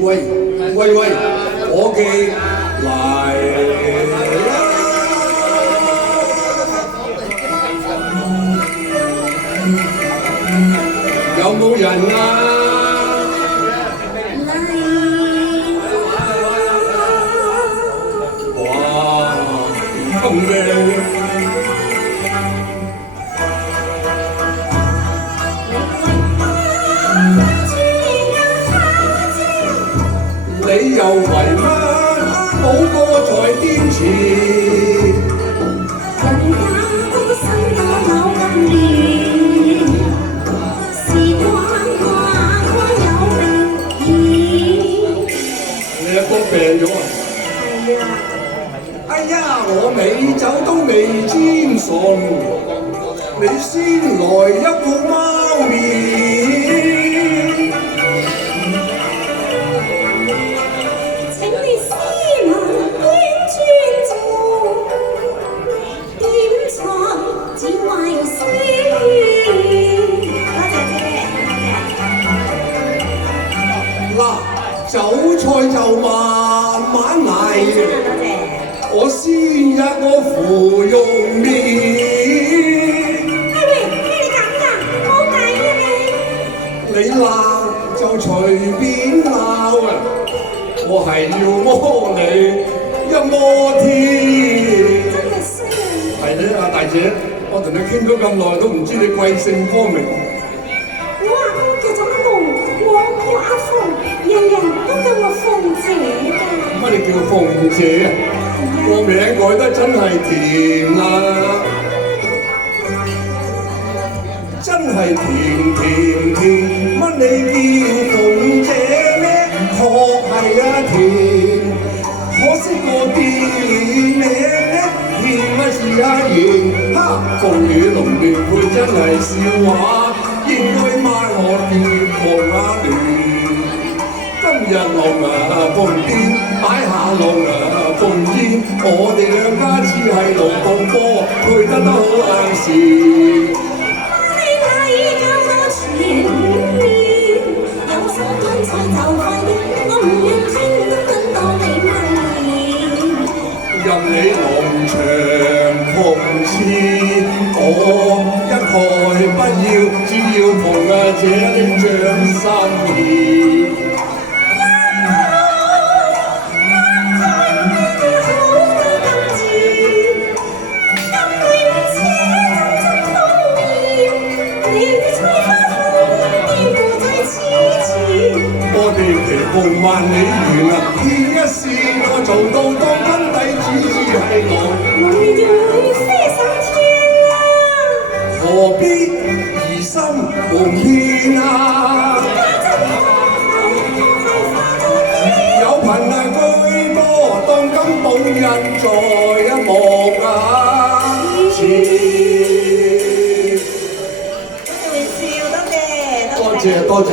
喂喂喂，伙計嚟啦！有冇人啊？哇，咁靚！你又為乜冇個在堅持？人家都生多某咁年，時光跨過有明顯。你阿哥病咗啊？係啊！哎呀，我美酒都未沾唇，你先來一個貓面。嗱，酒菜就慢慢嚟，我先一個芙蓉面。喂，你咁㗎，冇計啊你！你鬧就隨便鬧啊，我係要摸你一摸天。真係衰啊！係咧，阿大姐，我同你傾咗咁耐都唔知你貴姓光明。我阿公叫做阿鳳，我叫阿鳳，人人都叫我鳳姐㗎。乜你叫鳳姐啊？個名改得真係甜啦，真係甜甜甜。乜你叫鳳姐咩？確係啊甜，可惜個店名咧甜乜是阿賢。哈，風雨濃烈配真係笑話，應該抹我碟望下亂。今日龍啊鳳癲，擺下龍啊鳳煙，我哋兩家似係龍鳳波，配得都好啱視。你睇教我全面，有心乾脆就快啲，我唔願聽都等到你問。任你龍長鳳翅，我一概不要，只要鳳啊姐的掌心意。我哋期夢萬里緣啊，見一線我做到當根底主意係我。龍就會飛上天啦！何必疑心瞞騙啊？有憑啊居多，當今寶印在一目啊！多謝多謝。